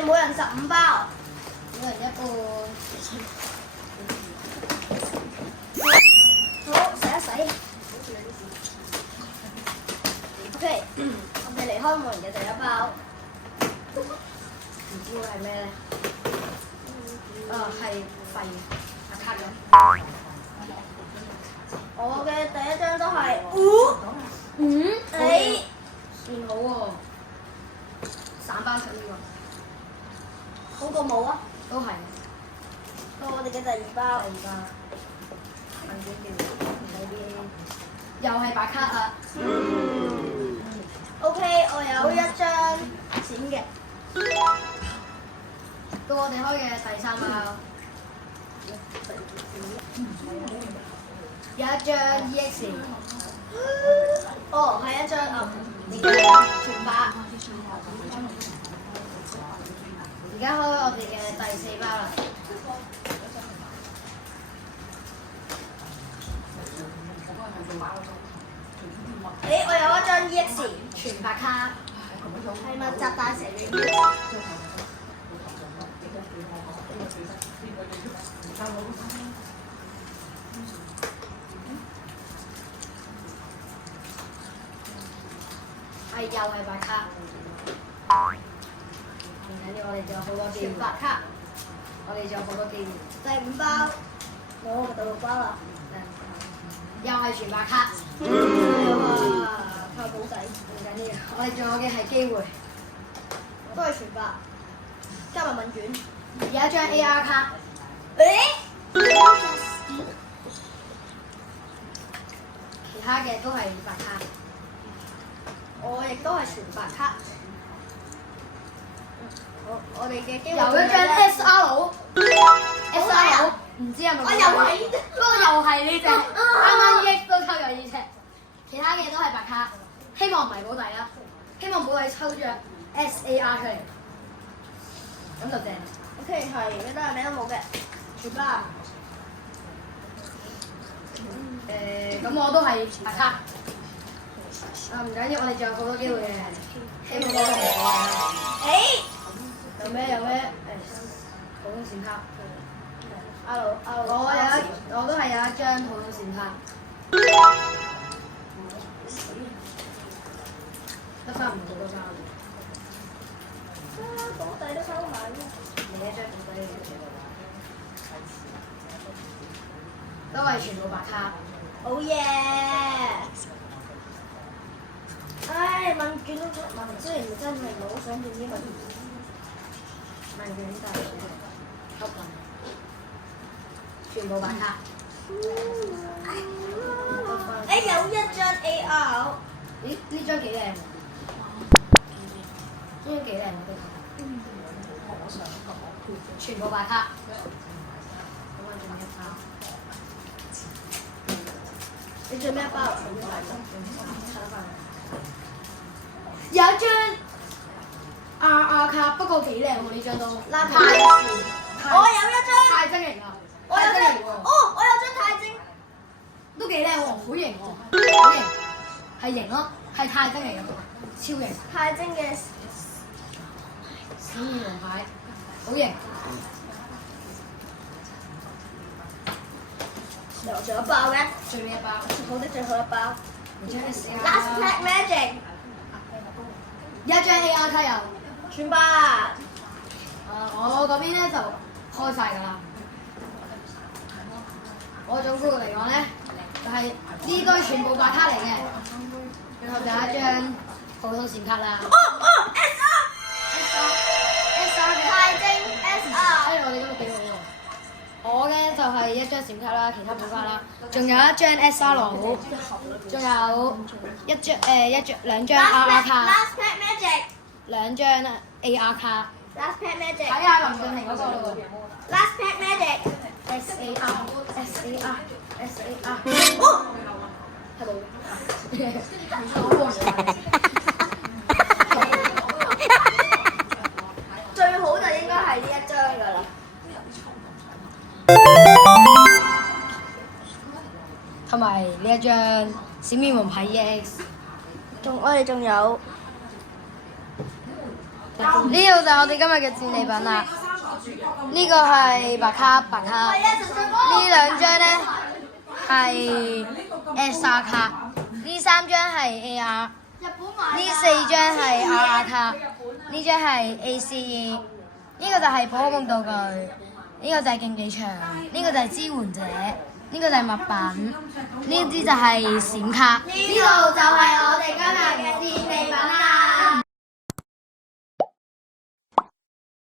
哋每人15包，每人一半。好，洗一洗。OK，我哋離開門嘅第一包，唔知會係咩咧？係廢嘅卡咁。我嘅第一張都係你算好喎，散包出呢個好過冇啊。都係。到我哋嘅第二包，文件條裏邊又係白卡啊！ OK，我有一張錢嘅，到我哋開嘅第3包，有一張 EX， 哦，係一張全白。而家開我哋嘅第4包啦。我有一張 EX 全白卡，係密集大蛇丸。又係白卡。唔緊要，我哋仲有好多機會。全白卡。我哋仲有好多機會。第5包，我第6包啦。又係全白卡。哇！靠寶仔，唔緊要，我哋仲有嘅係機會。都係全白，加埋問卷。有一張 AR 卡。其他嘅都係白卡。我亦都係全白卡。我哋嘅機會有一張 SR，唔知係咪？我又係，不過又係呢隻，啱啱 EX 都抽咗呢隻，其他嘅都係白卡，希望唔係保底啦，希望保底抽咗 SAR 出嚟，咁就正。OK，係咩都係咩都冇嘅，全白。咁我都係白卡。唔緊要，我哋仲有好多機會嘅，希望都唔好。有咩？普通閃卡。我都係有一張普通閃卡。得翻唔到嗰張。保底都收埋。另一張保底都係全部白卡。好嘢！唉，問卷都出問，雖然真係唔係好想見啲問卷。問卷就係吸粉，全部白卡。有一張 AR。呢張幾靚喎！呢張幾靚喎都。全部白卡。咁我仲有一包。你最咩包？有一張 RR 卡，不過幾靚喎呢張都。我有一張。太精靈啦！我有張。我有張太精。都幾靚喎，好型喎，好型，係型咯，係太精嚟嘅，超型。太精嘅閃現龍牌，好型。仲有一包嘅，最尾一包，好的最後一包。你張 SR。Last Pack Magic。有一張 AR 卡又。全白。我嗰邊咧就開晒㗎啦。我總括嚟講咧，就係呢堆全部白卡嚟嘅，然後就有一張普通閃卡啦。SR 嘅。太精 SR。我哋今日幾好喎！我咧就係一張閃卡啦，其他冇卡啦，仲有一張 SR 佬，仲有兩張 RR 卡。Last Pack Magic。兩張 AR 卡。Last Pack Magic。睇下林俊廷嗰個咯喎。Last Pack Magic。SAR。係冇最好就應該係呢一張㗎啦。同埋呢一張閃面門牌 EX。我哋仲有呢度就係我哋今日嘅戰利品啦。呢個係白卡，呢兩張咧係 ESA 卡，呢三張係 AR， 呢四張係 RR 卡，呢張係 ACE。呢個就係寶可夢道具，呢個就係競技場，呢個就係支援者，呢個就係物品，呢啲就係閃卡。呢度就係我哋今日嘅戰利品啦。